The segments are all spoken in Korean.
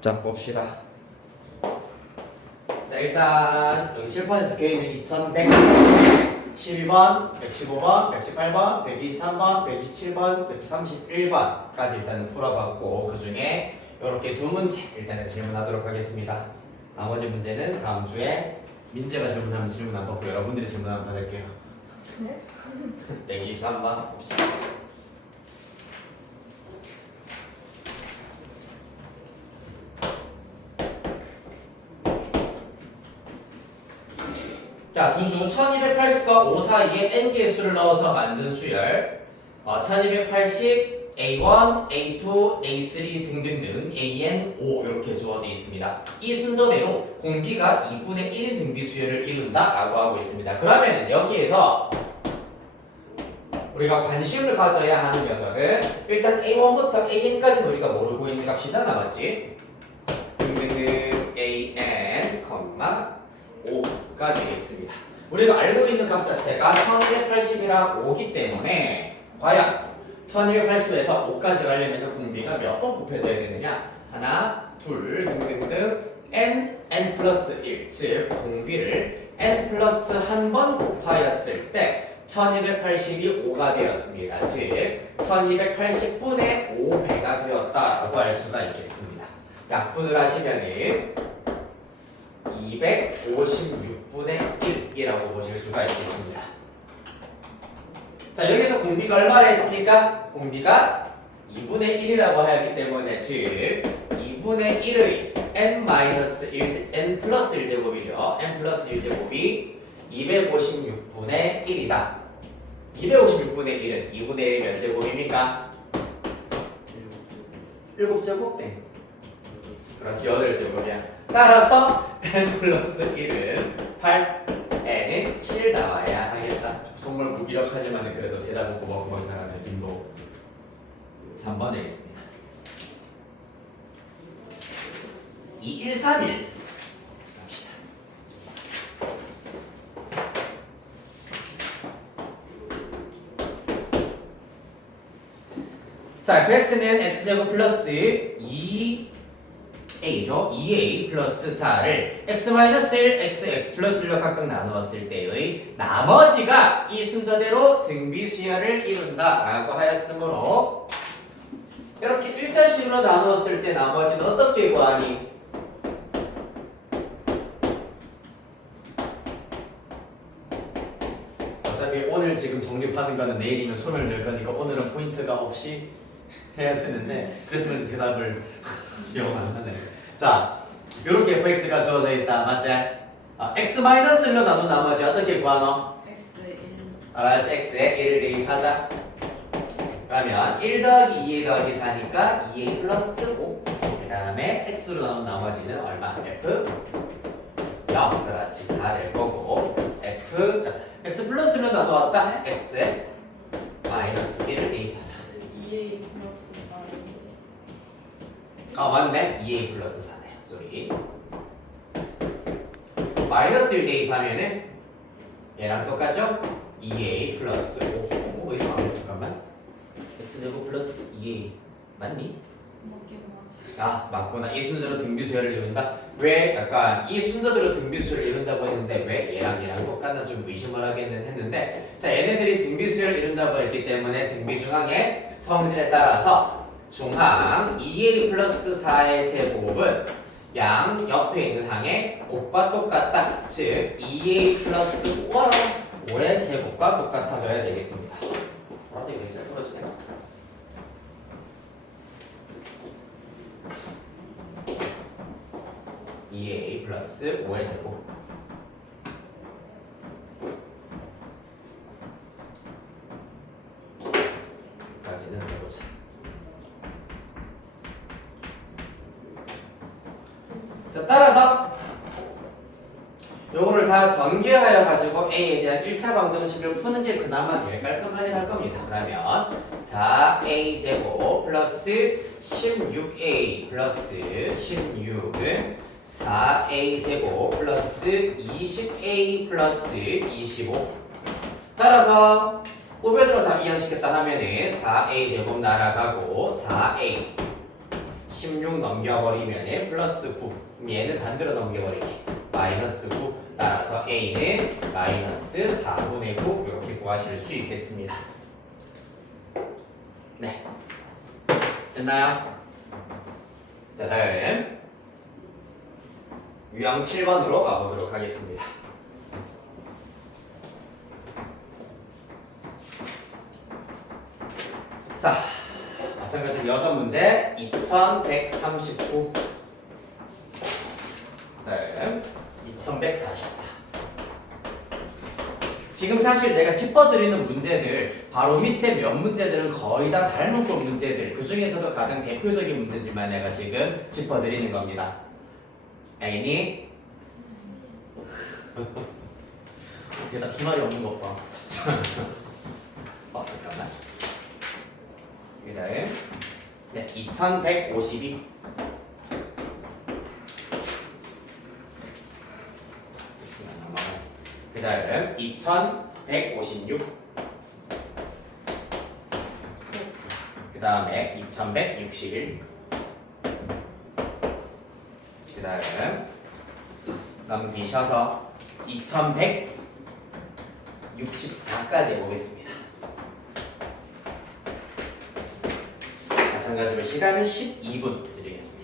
자, 봅시다. 자, 일단 여기 칠판에 적혀있는 2112번, 115번, 118번, 123번, 127번, 131번까지 일단은 풀어봤고 그 중에 이렇게 두 문제 일단은 질문하도록 하겠습니다. 나머지 문제는 다음 주에 민재가 질문하면 질문 안 받고 여러분들이 질문하면 받을게요. 네? 123번 봅시다. 자, 두수 1280과 5 사이에 n개의 수를 넣어서 만든 수열 1280, A1, A2, A3 등등등 AN, O 이렇게 주어져 있습니다. 이 순서대로 공비가 2분의 1인 등비 수열을 이룬다 라고 하고 있습니다. 그러면 여기에서 우리가 관심을 가져야 하는 녀석은 일단 A1부터 AN까지는 우리가 모르고 있는 값이잖아, 맞지? 등등등 AN, 5가 되겠습니다. 우리가 알고 있는 값 자체가 1280이랑 5기 때문에 과연 1280에서 5까지 가려면 공비가 몇 번 곱해져야 되느냐? 하나, 둘, 등등등 n 플러스 1, 즉 공비를 n 플러스 한 번 곱하였을 때 1280이 5가 되었습니다. 즉 1280분의 5배가 되었다라고 할 수가 있겠습니다. 약분을 하시면은 256분의 1이라고 보실 수가 있겠습니다. 자, 여기서 공비가 얼마나 했습니까? 공비가 2분의 1이라고 하였기 때문에 즉 2분의 1의 n 플러스 1제곱이죠. n 플러스 1제곱이 256분의 1이다. 256분의 1은 2분의 1이 몇 제곱입니까? 7제곱? 네. 그렇지, 8제곱이야. 따라서 n 플러스 1은 8, n은 7 나와야 하겠다. 정말 무기력하지만 그래도 대답은 고박고박 잘하는 느낌도 3번 되겠습니다. 2131 갑시다. 자, fx는 x제곱 플러스 2a죠. 2a 플러스 4를 x-1, x 플러스 1로 각각 나누었을 때의 나머지가 이 순서대로 등비수열을 이룬다 라고 하였으므로 이렇게 1차식으로 나누었을 때 나머지는 어떻게 구하니? 어차피 오늘 지금 정립하는 거는 내일이면 소멸 될 거니까 오늘은 포인트가 없이 해야 되는데 그랬으면 대답을 기억 안 하네. 자, 이렇게 fx가 주어져 있다. 맞지? x-1로 나눈 나머지 어떻게 구하노? X1 알았지? x에 1을 대입하자. 그러면 1 더하기 2a 더하기 4니까 2a 플러스 5. 그 다음에 x로 나눈 나머지는 얼마? f 0. 그렇지. 4 될 거고 f 자, x 플러스 1로 나누었다. x에 마이너스 1을 대입하자. 2A 플러스 4 맞네. 2a 플러스 4네요. 쏘리. 마이너스 1 대입하면은 얘랑 똑같죠? 2a 플러스 5. 이상하네. 잠깐만. x제곱 플러스 2a 맞니? 맞긴 맞아. 맞구나. 이 순서대로 등비수열을 이룬다. 왜 약간 이 순서대로 등비수열을 이룬다고 했는데 왜 얘랑 똑같나 좀 의심을 하기는 했는데 자, 얘네들이 등비수열을 이룬다고 했기 때문에 등비중항의 성질에 따라서 중항 2a 플러스 4의 제곱은 양 옆에 있는 항의 곱과 똑같다. 즉 2a 플러스 5의 제곱과 똑같아져야 되겠습니다. 뭐라지? 여기 잘 풀어주네. a 플러스 5의 제곱 까지는 써보자. 자, 따라서 요거를 다 전개하여 가지고 a에 대한 1차 방정식을 푸는 게 그나마 제일 깔끔하긴 할 겁니다. 그러면 4a 제곱 플러스 16a 플러스 16은 4a 제곱 플러스 20a 플러스 25. 따라서 우변으로 다 이항시켰다 하면은 4a 제곱 날아가고 4a 16 넘겨버리면 플러스 9. 얘는 반대로 넘겨버리기. 마이너스 9. 따라서 A는 마이너스 4분의 9 이렇게 구하실 수 있겠습니다. 네. 됐나요? 자, 다음 유형 7번으로 가보도록 하겠습니다. 자, 마찬가지로 여섯 문제 2139. 다음 2144. 지금 사실 내가 짚어드리는 문제들 바로 밑에 몇 문제들은 거의 다 닮은 꼴 문제들, 그 중에서도 가장 대표적인 문제들만 내가 지금 짚어드리는 겁니다. 알겠니? 얘나 기말이 없는 것 봐. 잠깐만. 그 다음 네, 2152. 그 다음 2156. 그 다음에 2161. 그 다음 넘기셔서 2164까지 해보겠습니다. 마찬가지로 시간은 12분 드리겠습니다.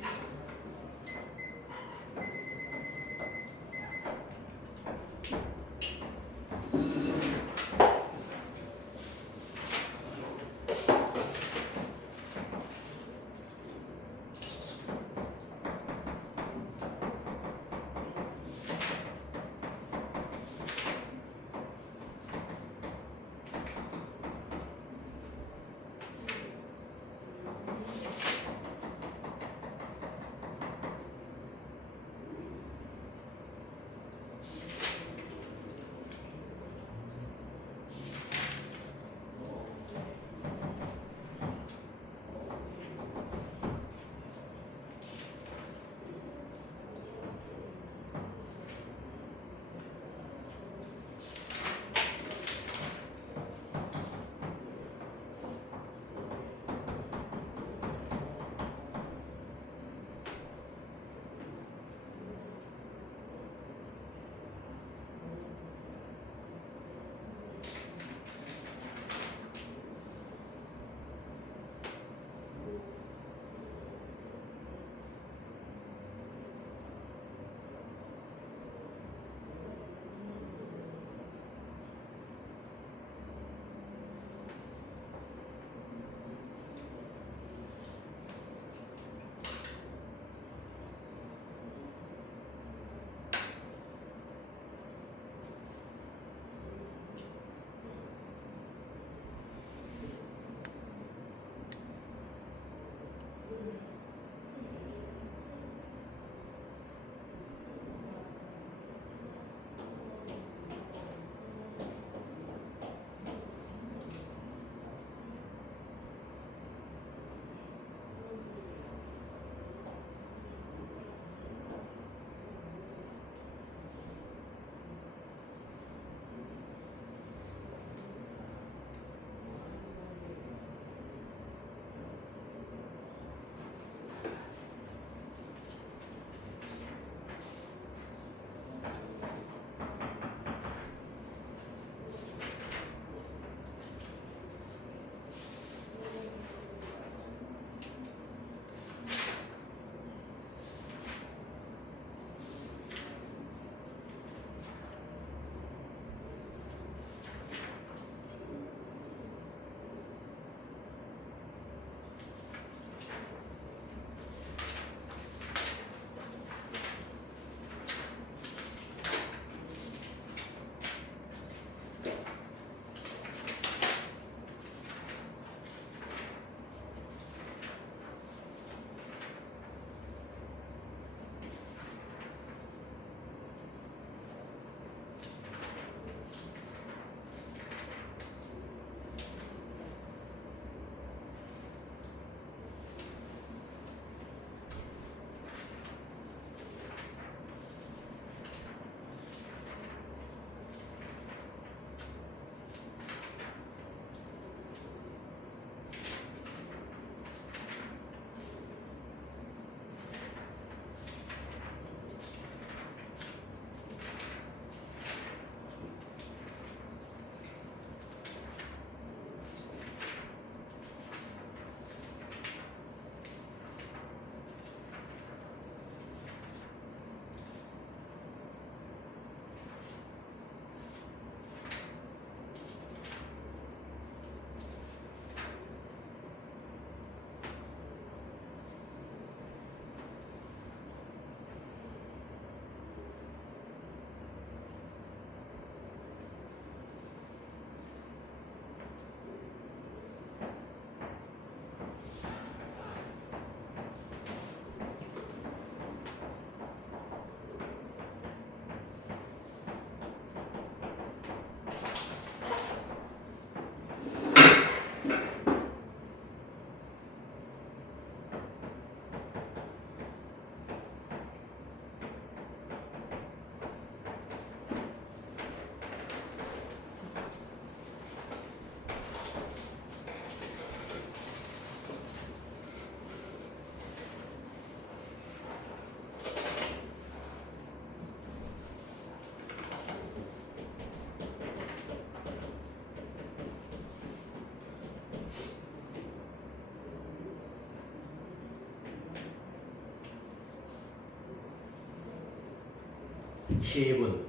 7분.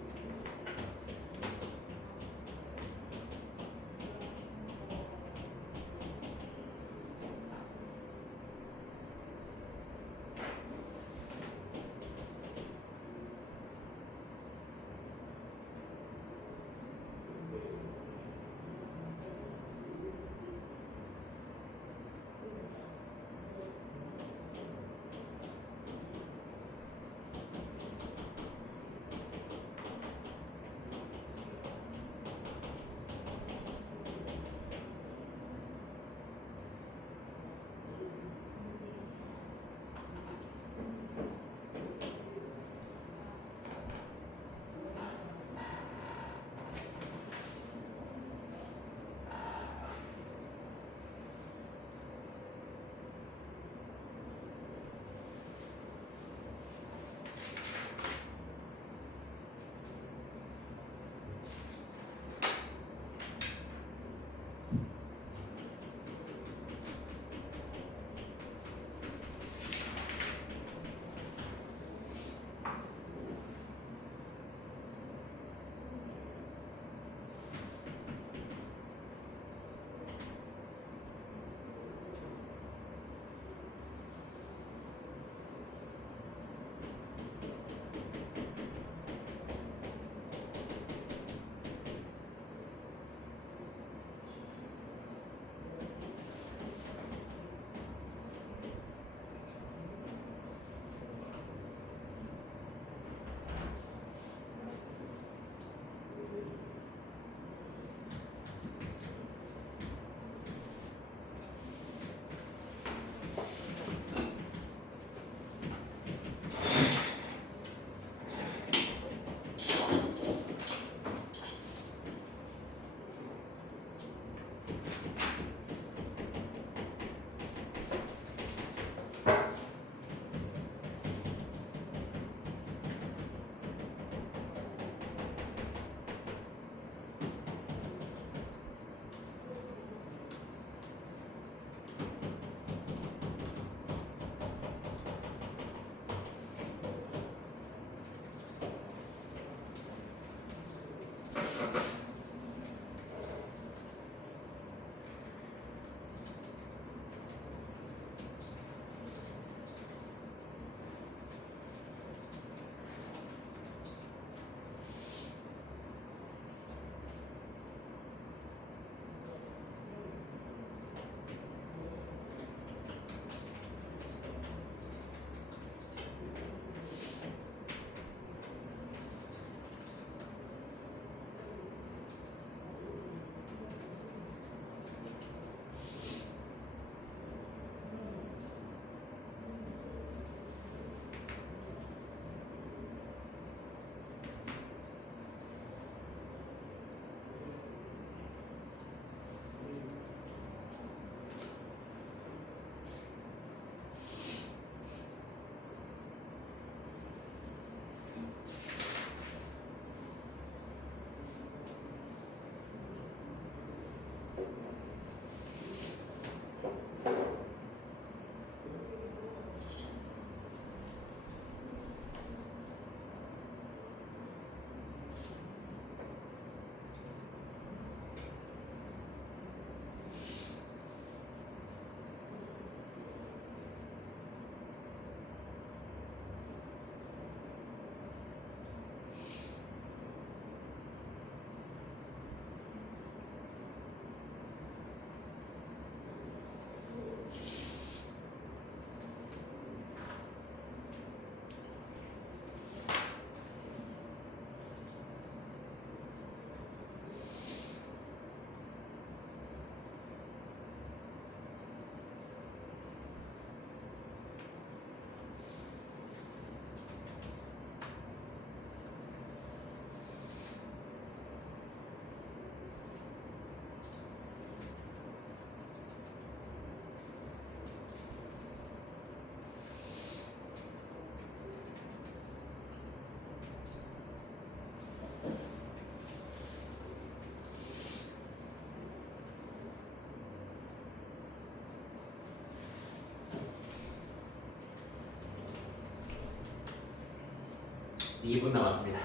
2분 남았습니다.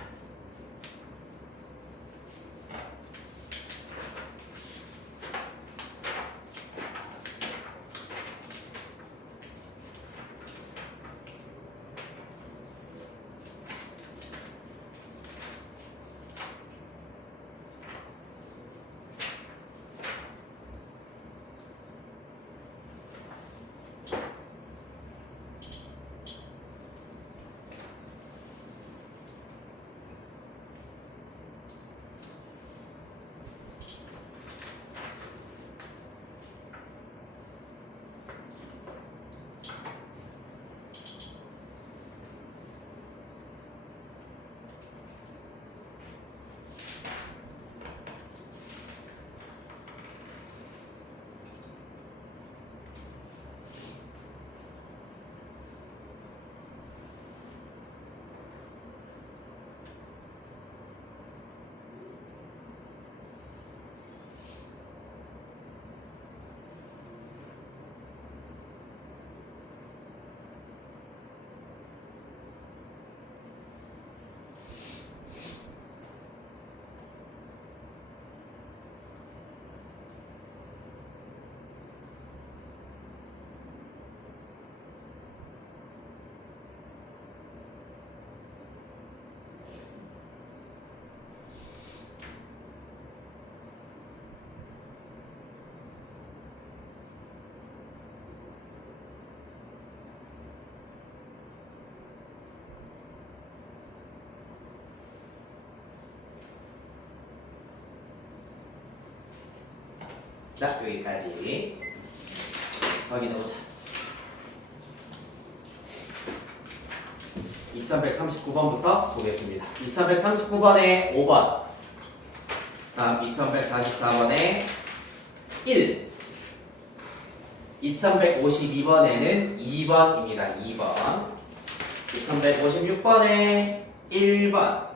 자, 여기까지 확인해보자. 2139번부터 보겠습니다. 2139번에 5번, 다음 2144번에 1, 2152번에는 2번입니다. 2번, 2156번에 1번,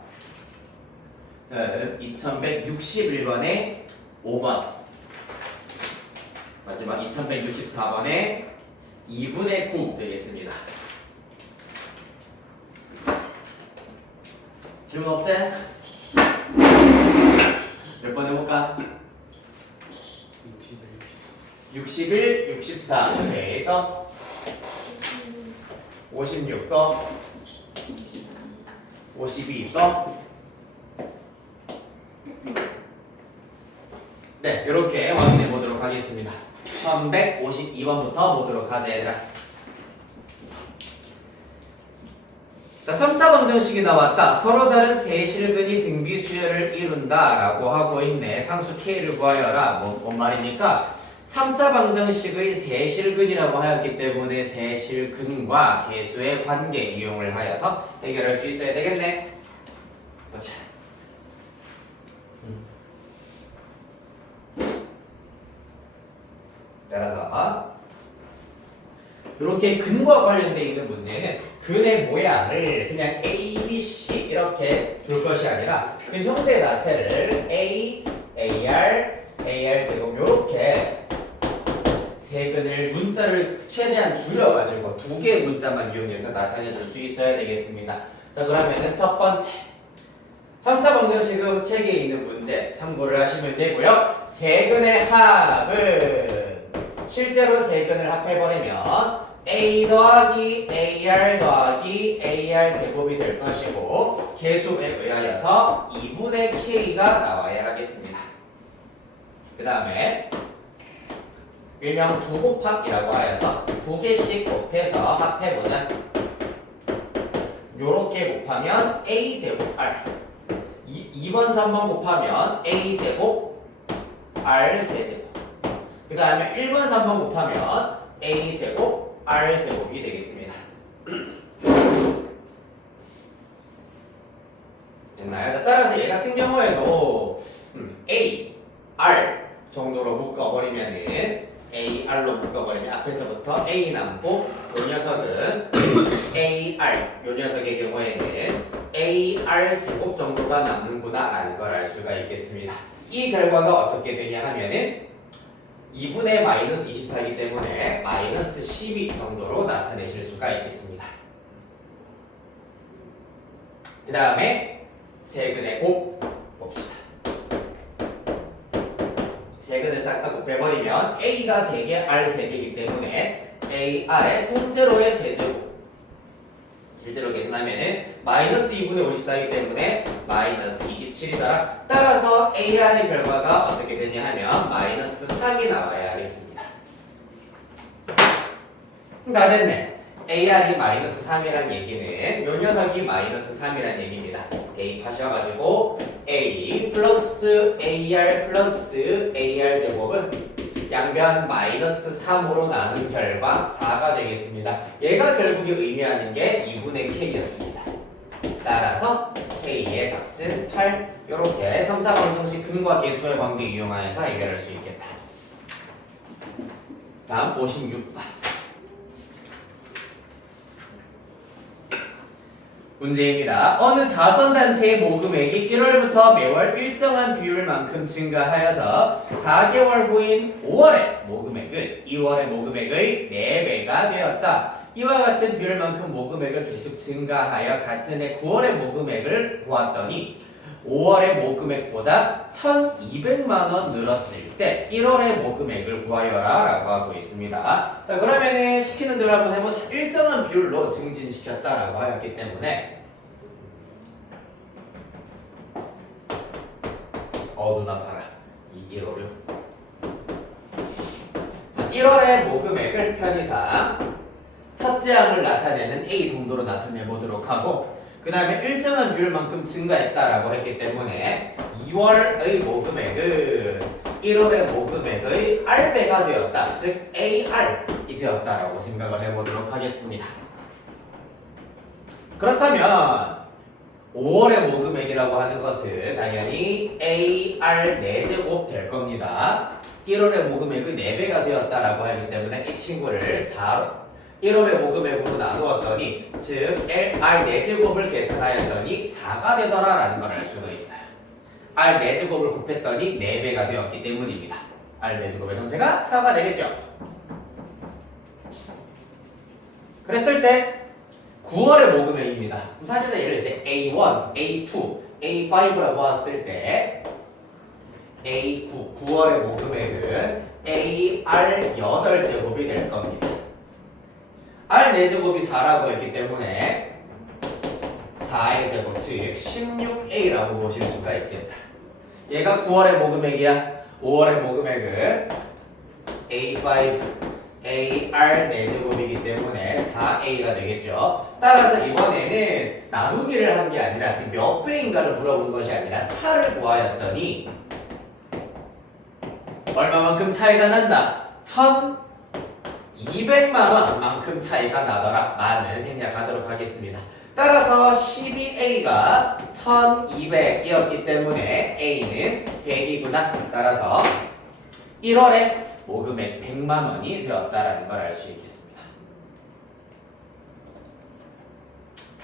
2161번에 5번, 마지막 2164번에 2분의 9 되겠습니다. 질문 없지? 몇 번 해볼까? 61, 64. 오케이. 또 56. 또 52. 또 네, 이렇게 확인해 보도록 하겠습니다. 1152번부터 보도록 하자, 얘들아. 자, 3차 방정식이 나왔다. 서로 다른 세 실근이 등비 수열을 이룬다 라고 하고 있네. 상수 K를 구하여라. 뭔 말입니까? 3차 방정식의 세 실근이라고 하였기 때문에 세 실근과 계수의 관계 이용을 하여서 해결할 수 있어야 되겠네. 그렇지. 따라서 이렇게 근과 관련되어 있는 문제는 근의 모양을 그냥 A, B, C 이렇게 둘 것이 아니라 근 형태 자체를 A, AR, AR 제곱 이렇게 세 근을 문자를 최대한 줄여가지고 두 개의 문자만 이용해서 나타내 줄 수 있어야 되겠습니다. 자, 그러면은 첫 번째 3차 방정식은 책에 있는 문제 참고를 하시면 되고요. 세 근의 합은 실제로 세 근을 합해버리면 A 더하기 AR 더하기 AR 제곱이 될 것이고 계수에 의하여서 2분의 K가 나와야 하겠습니다. 그 다음에 일명 두곱합이라고 하여서 두 개씩 곱해서 합해보자. 요렇게 곱하면 A 제곱 R 2번 3번 곱하면 A 제곱 R 세제곱 그 다음에 1번 3번 곱하면 A 제곱 R 제곱이 되겠습니다. 됐나요? 자, 따라서 얘 같은 경우에도 A, R 정도로 묶어버리면은 A, R로 묶어버리면 앞에서부터 A 남고 요 녀석은 A, R 요 녀석의 경우에는 A, R 제곱 정도가 남는구나 라는 걸 알 수가 있겠습니다. 이 결과가 어떻게 되냐 하면은 2분의 마이너스 24이기 때문에 마이너스 12 정도로 나타내실 수가 있겠습니다. 그 다음에 세근의 곱 봅시다. 세근을 싹 다 곱해버리면 A가 3개, R 3개이기 때문에 AR의 통째로의 세제곱. 실제로 계산하면은 마이너스 2분의 54이기 때문에 마이너스 27이더라. 따라서 AR의 결과가 어떻게 되냐 하면 마이너스 3이 나와야 하겠습니다. 다 됐네. AR이 마이너스 3이란 얘기는 요 녀석이 마이너스 3이란 얘기입니다. 대입하셔가지고 A 플러스 AR 플러스 AR 제곱은 양변 마이너스 3으로 나눈 결과 4가 되겠습니다. 얘가 결국에 의미하는 게 2분의 K였습니다. 따라서 K의 값은 8. 이렇게 3, 4방정식 근과 계수의 관계 이용하여서 해결할 수 있겠다. 다음 56번. 문제입니다. 어느 자선단체의 모금액이 1월부터 매월 일정한 비율만큼 증가하여서 4개월 후인 5월의 모금액은 2월의 모금액의 4배가 되었다. 이와 같은 비율만큼 모금액을 계속 증가하여 같은 해 9월의 모금액을 보았더니 5월의 모금액보다 1,200만원 늘었을 때 1월의 모금액을 구하여라 라고 하고 있습니다. 자, 그러면은 시키는 대로 한번 해보자. 일정한 비율로 증진시켰다라고 하였기 때문에 누나 봐라. 1월을 자, 1월의 모금액을 편의상 첫째 항을 나타내는 A 정도로 나타내 보도록 하고 그 다음에 일정한 비율만큼 증가했다라고 했기 때문에 2월의 모금액은 1월의 모금액의 R배가 되었다. 즉 AR이 되었다라고 생각을 해보도록 하겠습니다. 그렇다면 5월의 모금액이라고 하는 것은 당연히 AR 4제곱 될 겁니다. 1월의 모금액의 4배가 되었다라고 하기 때문에 이 친구를 1월의 모금액으로 나누었더니 즉 R 4제곱을 계산하였더니 4가 되더라 라는 걸 알 수가 있어요. R 4제곱을 곱했더니 4배가 되었기 때문입니다. R 4제곱의 전체가 4가 되겠죠. 그랬을 때 9월의 모금액입니다. 그럼 사실상 얘를 이제 A1, A2, A5라고 봤을 때 A9, 9월의 모금액은 AR 8제곱이 될 겁니다. R 4제곱이 4라고 했기 때문에 4의 제곱, 즉 16A라고 보실 수가 있겠다. 얘가 9월의 모금액이야. 5월의 모금액은 A5, AR 4제곱이기 때문에 4A가 되겠죠. 따라서 이번에는 나누기를 한 게 아니라 지금 몇 배인가를 물어본 것이 아니라 차를 구하였더니 얼마만큼 차이가 난다? 1,200만원만큼 차이가 나더라. 많은 생략하도록 하겠습니다. 따라서 12A가 1,200이었기 때문에 A는 100이구나. 따라서 1월에 모금액 100만원이 되었다라는 걸 알 수 있겠습니다.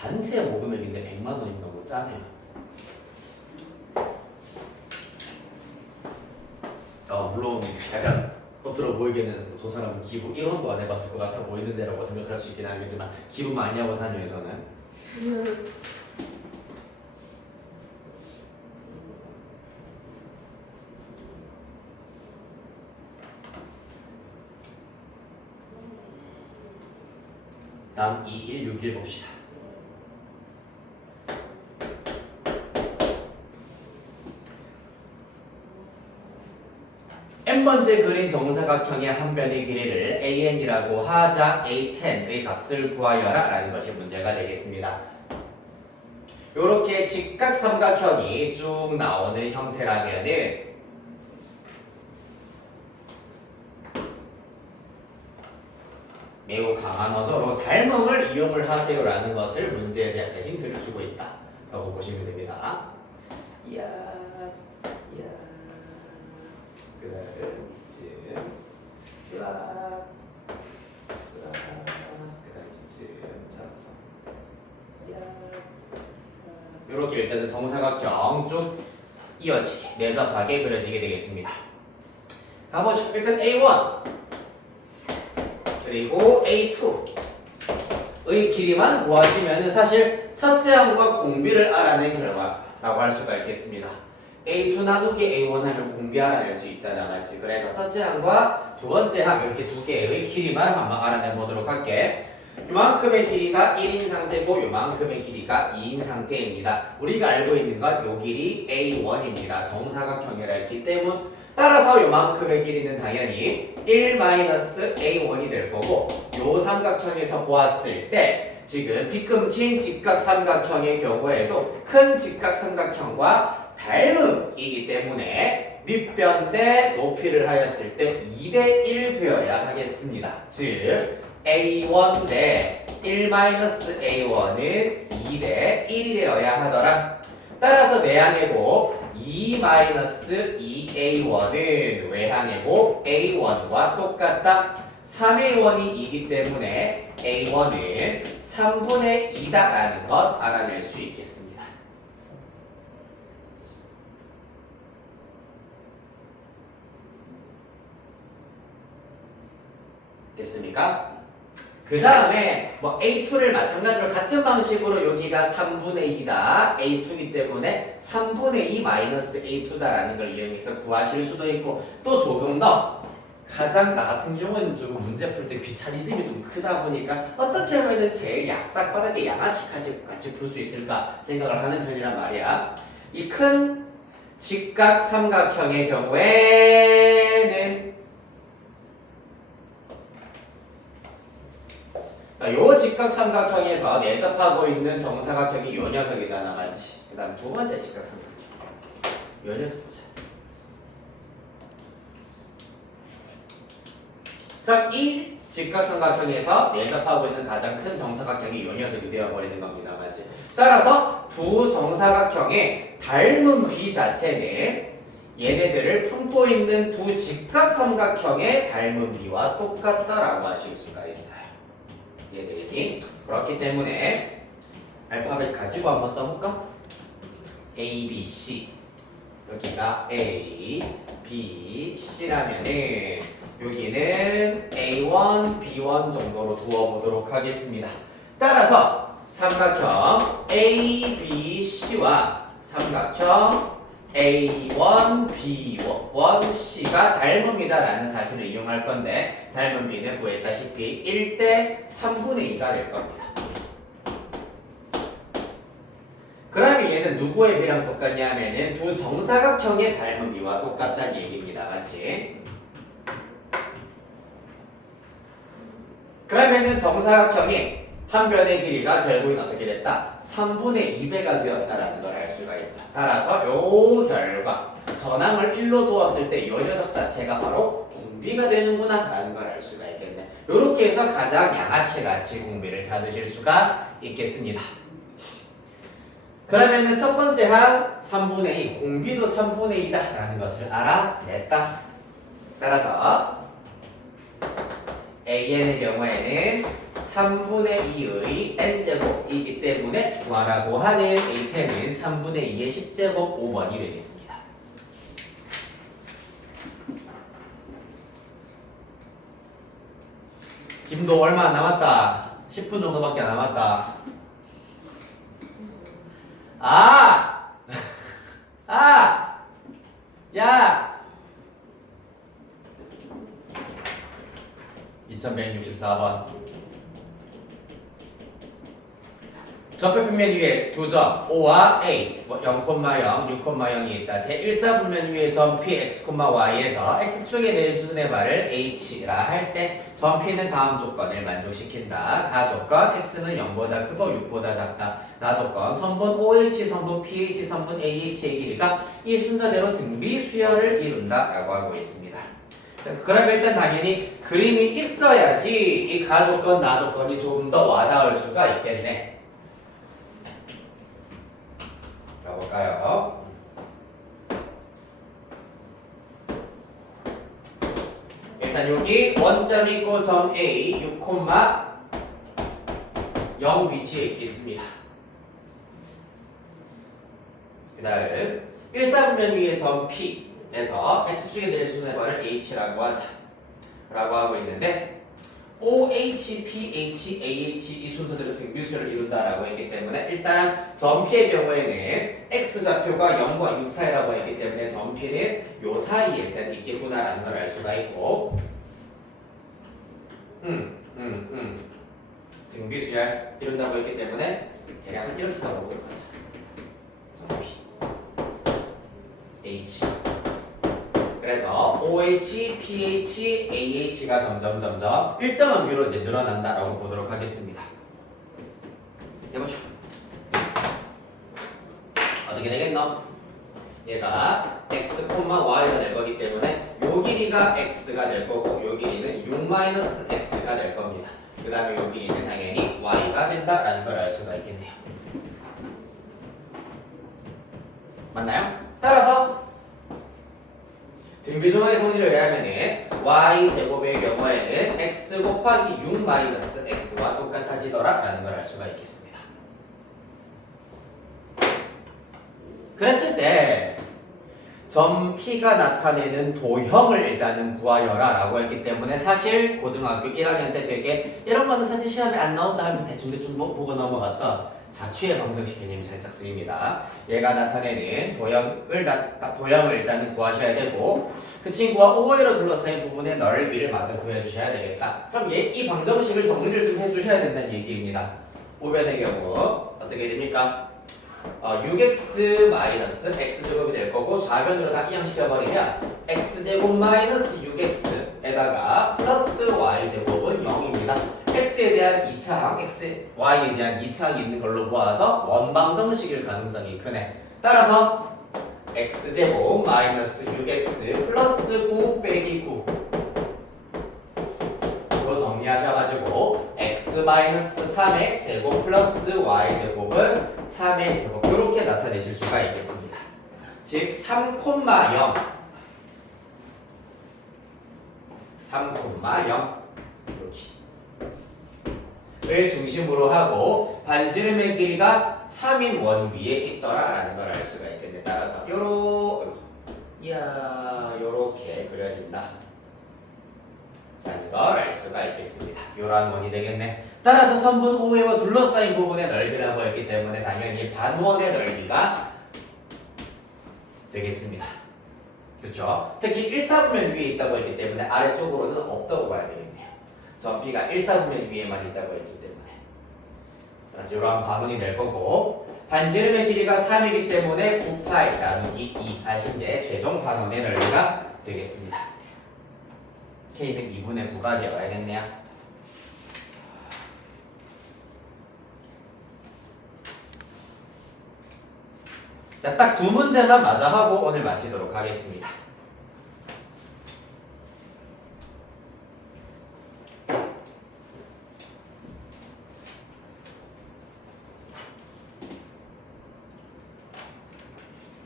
단체의 모금액인데 100만원이면 너무 짜네요. 물론 약간 겉으로 보이기에는 저 사람은 기부 1원도 안 해봤을 것 같아 보이는데 라고 생각할 수 있긴 하겠지만 기부 많이 하고 다녀요 저는. 다음 2161 봅시다. n번째 그린 정사각형의 한 변의 길이를 an이라고 하자 a10의 값을 구하여라 라는 것이 문제가 되겠습니다. 이렇게 직각삼각형이 쭉 나오는 형태라면은 매우 강한 어조로 닮음을 이용을 하세요 라는 것을 문제에서 약간 힌트를 주고 있다 라고 보시면 됩니다. 이야 그다음 이쯤 그다음 이쯤 잡아서 이렇게 일단은 정사각형 쭉 이어지게 내접하게 그려지게 되겠습니다. 가보죠. 일단 A1 그리고 A2 길이만 구하시면은 사실 첫째 항과 공비를 알아낸 결과라고 할 수가 있겠습니다. A2 나누기 A1 하면 공비 알아낼 수 있잖아, 맞지? 그래서 첫째 항과 두 번째 항 이렇게 두 개의 길이만 한번 알아내 보도록 할게. 요만큼의 길이가 1인 상태고 요만큼의 길이가 2인 상태입니다. 우리가 알고 있는 건 요 길이 A1입니다. 정사각형이라 했기 때문 따라서 요만큼의 길이는 당연히 1-A1이 될 거고 요 삼각형에서 보았을 때 지금 뒤꿈친 직각삼각형의 경우에도 큰 직각삼각형과 닮음이기 때문에 밑변 대 높이를 하였을 때 2대1 되어야 하겠습니다. 즉 A1 대 1-A1은 2대1이 되어야 하더라. 따라서 내항의 곱 2-2A1은 외항의 곱 A1과 똑같다. 3A1이기 때문에 A1은 3분의 2다라는 것 알아낼 수 있겠습니다. 됐습니까? 그 다음에 뭐 A2를 마찬가지로 같은 방식으로 여기가 3분의 2다 A2이기 때문에 3분의 2 마이너스 A2다라는 걸 이용해서 구하실 수도 있고 또 조금 더 가장 나 같은 경우에는 조금 문제 풀 때 귀차니즘이 좀 크다 보니까 어떻게 하면은 제일 약삭 빠르게 양아치까지 같이 풀 수 있을까 생각을 하는 편이란 말이야. 이 큰 직각 삼각형의 경우에는 요 직각삼각형에서 내접하고 있는 정사각형이 요 녀석이잖아, 맞지? 그 다음 두 번째 직각삼각형 요 녀석 보자. 그럼 이 직각삼각형에서 내접하고 있는 가장 큰 정사각형이 요 녀석이 되어버리는 겁니다, 맞지? 따라서 두 정사각형의 닮은 비 자체는 얘네들을 품고 있는 두 직각삼각형의 닮은 비와 똑같다라고 하실 수가 있어요. 얘들이 그렇기 때문에 알파벳 가지고 한번 써볼까? A, B, C 여기가 A, B, C라면은 여기는 A1, B1 정도로 두어보도록 하겠습니다. 따라서 삼각형 A, B, C와 삼각형 A1, B1, C가 닮음이다 라는 사실을 이용할 건데 닮은 B는 구했다시피 1대 3분의 2가 될 겁니다. 그러면 얘는 누구의 B랑 똑같냐 하면은 두 정사각형의 닮은 B와 똑같다는 얘기입니다. 맞지? 그러면은 정사각형이 한 변의 길이가 결국엔 어떻게 됐다? 3분의 2배가 되었다라는 걸 알 수가 있어. 따라서 요 결과 전항을 1로 두었을 때 이 녀석 자체가 바로 공비가 되는구나 라는 걸 알 수가 있겠네. 요렇게 해서 가장 양아치같이 공비를 찾으실 수가 있겠습니다. 그러면은 첫 번째 항 3분의 2 공비도 3분의 2다 라는 것을 알아냈다. 따라서 AN의 경우에는 3분의 2의 n제곱이기 때문에 구하라고 하는 A10은 3분의 2의 10제곱 5번이 되겠습니다. 김도 얼마 안 남았다. 10분 정도밖에 안 남았다. 야! 2164번. 접배평면 위에 두 점 O와 A 0,0, 6,0이 있다. 제1사분면 위에 점 P, X, Y에서 X축에 내린 수순의 발을 H라 할 때 점 P는 다음 조건을 만족시킨다. 가조건 X는 0보다 크고 6보다 작다. 나조건 선분 OH, 선분 PH, 선분 AH의 길이가 이 순서대로 등비 수열을 이룬다 라고 하고 있습니다. 그럼 일단 당연히 그림이 있어야지 이 가조건, 나조건이 조금 더 와닿을 수가 있겠네. 가볼까요? 일단 여기 원점 있고 점 A 6,0 위치에 있겠습니다. 그 다음 1사분면 위에 점 P에서 X축에 내린 수순의 발을 H라고 하자 라고 하고 있는데 OH, PH, AH 이 순서대로 등비수열을 이룬다라고 했기 때문에 일단 전피의 경우에는 X좌표가 0과 6 사이라고 했기 때문에 전피는 요 사이에 일단 있겠구나라는 걸 알 수가 있고 등비수열 이룬다고 했기 때문에 대략 한 이렇게 잡아보도록 하자. 전피 H 그래서 OH, pH, AH가 점점 일정한 비로 이제 늘어난다라고 보도록 하겠습니다. 해보죠. 어떻게 되겠노? 얘가 x, y가 될 거기 때문에 요 길이가 x가 될 거고 요 길이는 6-x가 될 겁니다. 그 다음에 요 길이는 당연히 y가 된다라는 걸 알 수가 있겠네요. 맞나요? 따라서 등비조의 성질을 의하면은 y제곱의 경우에는 x 곱하기 6-x와 똑같아지더라 라는 걸 알 수가 있겠습니다. 그랬을 때 점 P가 나타내는 도형을 일단은 구하여라 라고 했기 때문에 사실 고등학교 1학년 때 되게 이런 거는 사실 시험에 안 나온다 하면서 대충 보고 넘어갔던 자취의 방정식 개념이 살짝 쓰입니다. 얘가 나타내는 도형을 일단은 구하셔야 되고 그 친구와 OA로 둘러싸인 부분의 넓이를 마저 구해주셔야 되겠다. 그럼 이 방정식을 정리를 좀 해주셔야 된다는 얘기입니다. 오변의 경우 어떻게 됩니까? 6x x제곱이 될 거고 좌변으로 다 이항시켜버리면 x제곱 마이너스 6x에다가 플러스 y제곱은 0입니다. x에 대한 2차항, y에 대한 2차항이 있는 걸로 보아서 원방정식일 가능성이 크네. 따라서 x제곱 마이너스 6x 플러스 9 빼기 9로 정리하셔가지고 x-3의 제곱 플러스 y제곱은 3의 제곱 이렇게 나타내실 수가 있겠습니다. 즉 3,0 이렇게 를 중심으로 하고 반지름의 길이가 3인 원 위에 있더라라는 걸 알 수가 있겠네. 따라서 요렇게 그려진다 라는 걸 알 수가 있겠습니다. 요런 원이 되겠네. 따라서 선분 OA와 둘러싸인 부분의 넓이라고 했기 때문에 당연히 반원의 넓이가 되겠습니다. 그렇죠? 특히 1사분면 위에 있다고 했기 때문에 아래쪽으로는 없다고 봐야 되겠네요. 전피가 1사분면 위에만 있다고 했기 때문에. 그래서 이러한 반원이 될 거고 반지름의 길이가 3이기 때문에 9파이 나누기 2 하신 게 최종 반원의 넓이가 되겠습니다. K는 2분의 9가 되어야겠네요. 자, 딱 두 문제만 마저 하고 오늘 마치도록 하겠습니다.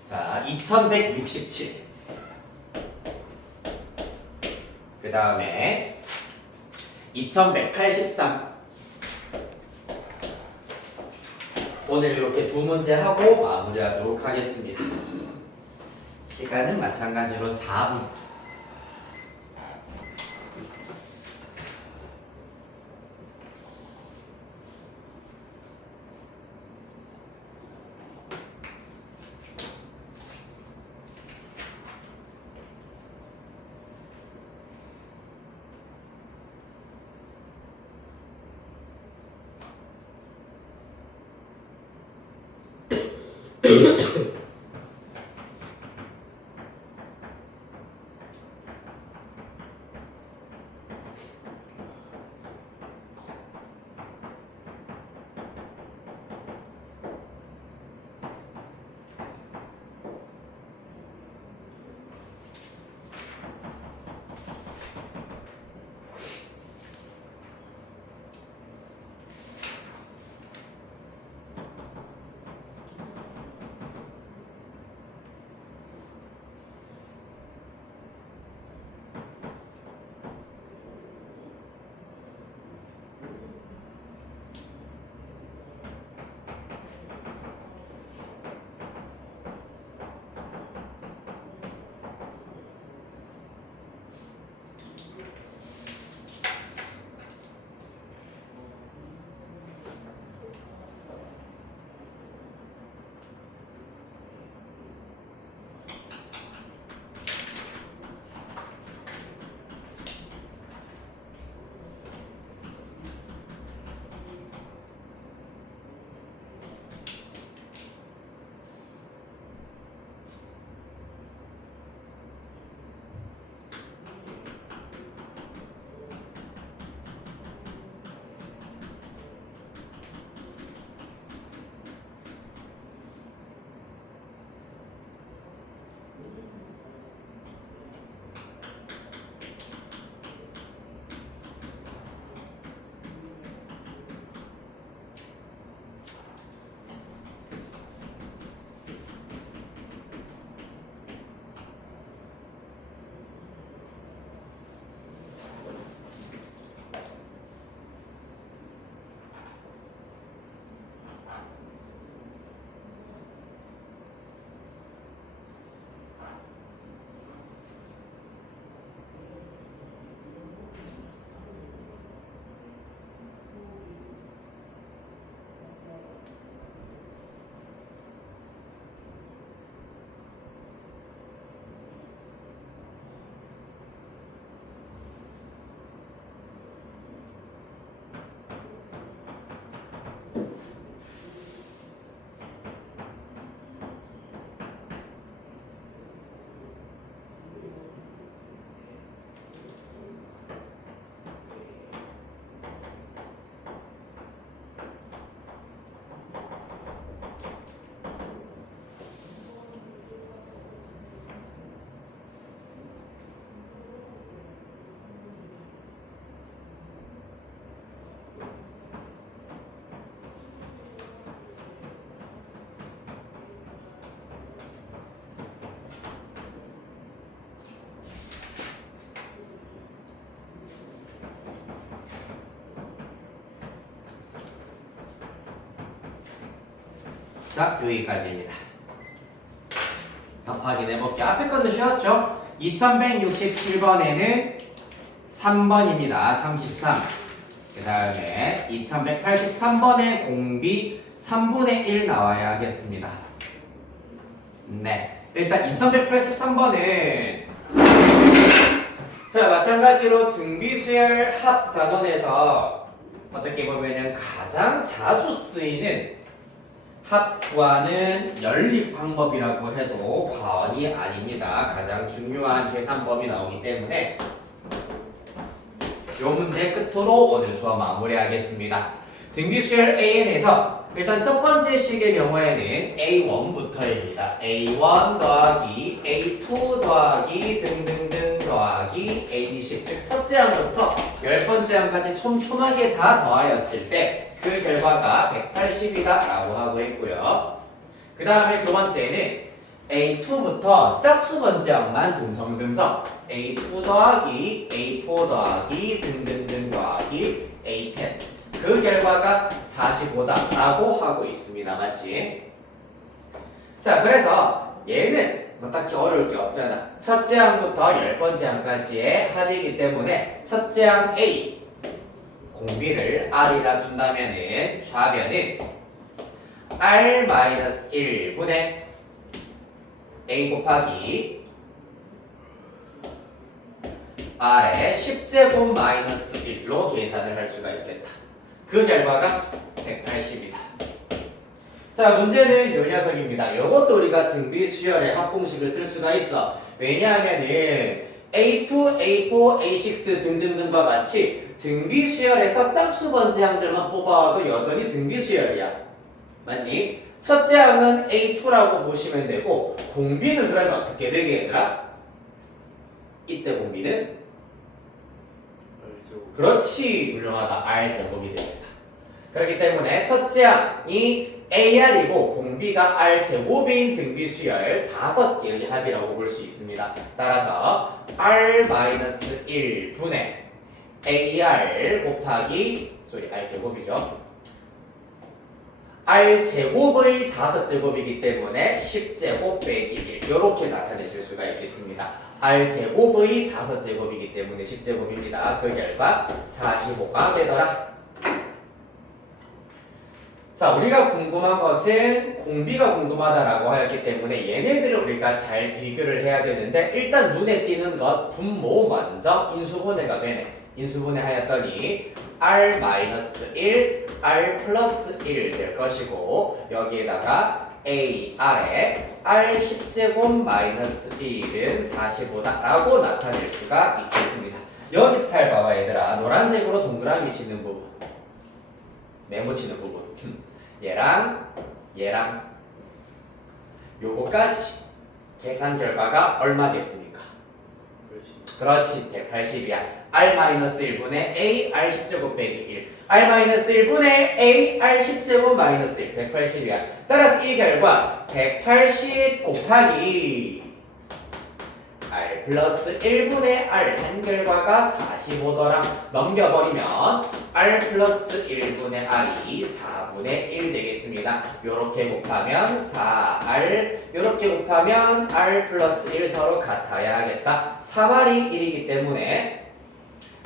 자, 2167. 그 다음에 2183. 오늘 이렇게 두 문제 하고 마무리하도록 하겠습니다. 시간은 마찬가지로 4분. 자, 여기까지입니다. 답 확인해 볼게요. 앞에 것도 쉬웠죠? 2167번에는 3번입니다. 33. 그 다음에 2183번에 공비 3분의 1 나와야 하겠습니다. 네. 일단 2183번은 자, 마찬가지로 등비수열 합 단원에서 어떻게 보면은 가장 자주 쓰이는 합 구하는 연립 방법이라고 해도 과언이 아닙니다. 가장 중요한 계산법이 나오기 때문에 이 문제 끝으로 오늘 수업 마무리하겠습니다. 등비수열 AN에서 일단 첫 번째 식의 경우에는 A1부터입니다. A1 더하기 A2 더하기 등등등 더하기 A10, 즉 첫째 항부터 10번째 항까지 촘촘하게 다 더하였을 때 그 결과가 180이다 라고 하고 있고요. 그 다음에 두 번째는 A2부터 짝수 번째 항만 듬성듬성 A2 더하기 A4 더하기 등등등 더하기 A10, 그 결과가 45다 라고 하고 있습니다. 맞지? 자, 그래서 얘는 뭐 딱히 어려울 게 없잖아. 첫째 항부터 10번째 항까지의 합이기 때문에 첫째 항 A 공비를 R이라 둔다면은 좌변은 R-1분의 A 곱하기 R의 10제곱 마이너스 1로 계산을 할 수가 있겠다. 그 결과가 180이다. 자, 문제는 요 녀석입니다. 요것도 우리가 등비수열의 합공식을 쓸 수가 있어. 왜냐하면은 A2, A4, A6 등등등과 같이 등비수열에서 짝수 번째 항들만 뽑아와도 여전히 등비수열이야. 맞니? 첫째 항은 A2라고 보시면 되고 공비는 그러면 어떻게 되게 얘들아? 이때 공비는 그렇지, 훌륭하다. R제곱이 되겠다. 그렇기 때문에 첫째 항이 AR이고 공비가 R제곱인 등비수열 5개의 합이라고 볼 수 있습니다. 따라서 R-1분의 AR 곱하기 R제곱이죠. R제곱의 5제곱이기 때문에 10제곱 빼기 1 이렇게 나타내실 수가 있겠습니다. R제곱의 5제곱이기 때문에 10제곱입니다. 그 결과 45가 되더라. 자, 우리가 궁금한 것은 공비가 궁금하다라고 하였기 때문에 얘네들을 우리가 잘 비교를 해야 되는데 일단 눈에 띄는 것 분모 먼저 인수분해가 되네. 인수분해 하였더니 R-1, R+1 될 것이고 여기에다가 A, R에 R 10제곱 마이너스 1은 45다 라고 나타낼 수가 있겠습니다. 여기서 잘 봐봐 얘들아. 노란색으로 동그라미 치는 부분, 네모 치는 부분 얘랑 얘랑 요거까지 계산 결과가 얼마 됐습니까? 그렇지, 180이야. R-1분의 A, R 10제곱 빼기 1 R-1분의 A, R 10제곱 마이너스 1 180이야. 따라서 이 결과 180 곱하기 R 플러스 1분의 R 한 결과가 45더라. 넘겨버리면 R 플러스 1분의 R이 4분의 1 되겠습니다. 요렇게 곱하면 4R, 요렇게 곱하면 R 플러스 1 서로 같아야 하겠다. 3R이 1이기 때문에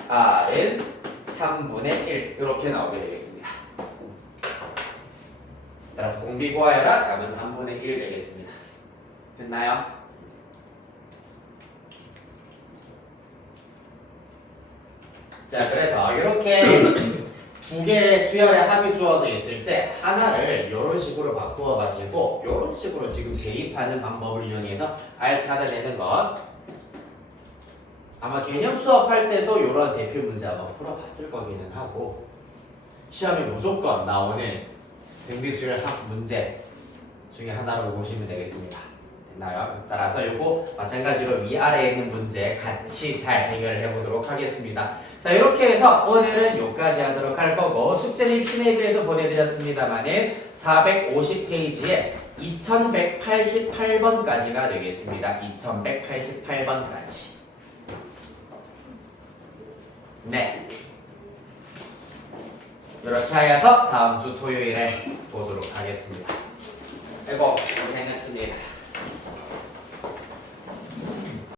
R은 3분의 1 이렇게 나오게 되겠습니다. 따라서 공비 구하여라. 답은 3분의 1 되겠습니다. 됐나요? 자, 그래서 이렇게 두 개의 수열의 합이 주어져 있을 때 하나를 이런 식으로 바꾸어 가지고 이런 식으로 지금 대입하는 방법을 이용해서 R 찾아내는 것. 아마 개념 수업할 때도 이런 대표 문제 아마 풀어봤을 거기는 하고 시험에 무조건 나오는 등비수열 합 문제 중에 하나라고 보시면 되겠습니다. 됐나요? 따라서 이거 마찬가지로 위아래에 있는 문제 같이 잘 해결을 해보도록 하겠습니다. 자, 이렇게 해서 오늘은 여기까지 하도록 할 거고 숙제는 피네비에도 보내드렸습니다만은 450페이지에 2188번까지가 되겠습니다. 2188번까지. 네. 이렇게 하여서 다음 주 토요일에 보도록 하겠습니다. 해보 고생했습니다.